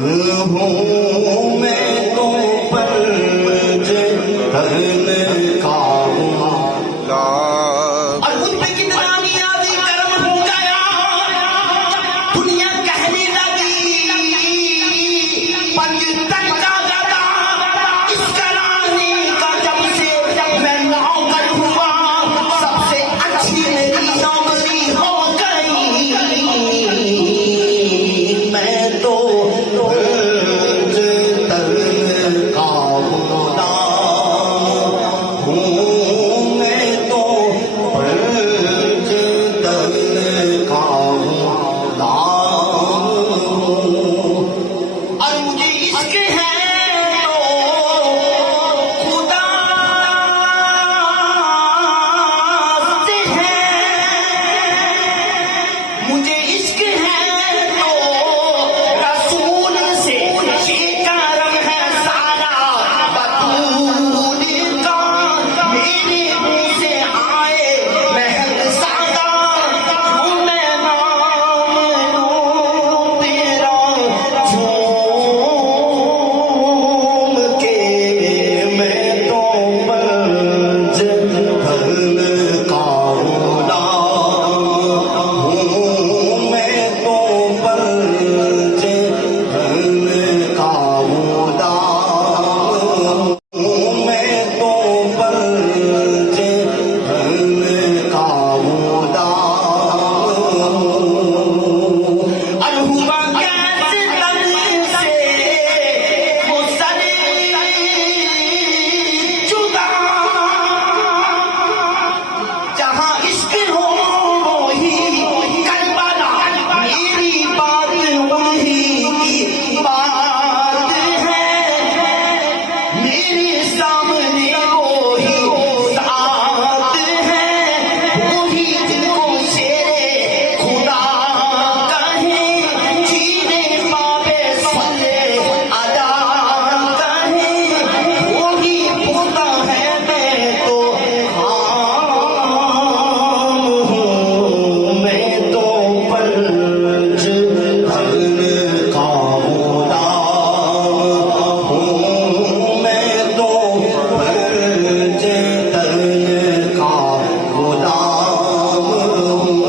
हूँ मैं तो पंज धन का हूँ। और मुझ पे कितना नियाज़ी कर्म हो गया, दुनिया कहने लगी पंज तन का गदा। इस कराने का जब से मैं नौकर हुआ, सबसे अच्छी मेरी नौकरी हो गई। मैं तो पंज तन का होना हूँ, मैं तो पंज तन का होना हूँ। और मुझे इश्क है तो खुदा से है, मुझे इश्क है तो रसूल से। ये करम है सारा बतूल का, मेरे मुंह से आए महल सादा। क्यों मैं नाम लूं तेरा झूम के, मैं तो पंज धन का होना हूँ, मैं तो पंज धन का होना हूँ, मैं तो पंज धन का होना हूँ। और हुआ कैसे तन से वो सरे जुदा, जहाँ इश्क हो वही करबला। मेरी बात वही की बात है, मेरे सामने वही साथ है। वही जिनको शेरे खुदा कहे, जीने पावे सल्ले अदा कहे, वही पूछता है मैं तो आम हूँ। मैं तो पंज धन का होना हूँ, मैं तो पंज धन का होना हूँ।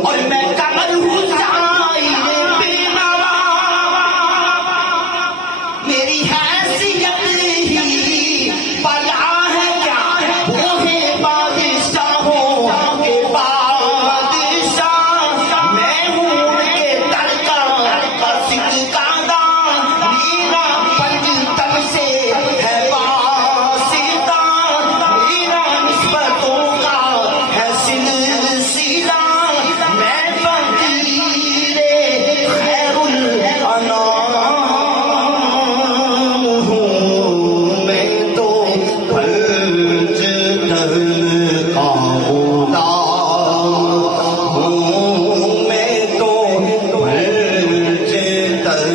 और मैं कमर हूँ जाए बेनवा, मेरी हैसियत ही बला है क्या। वो है बादशाहों के बादशाह, मैं हूँ उनके दर का सिद्दीक़ादा। मेरा पंज तब से है वासिता, मेरा निस्बतों का है सिलसिला। मैं फकीरे खैरुल अनाम हूँ, मैं तो पंज धन का होना हूँ, मैं तो पंज धन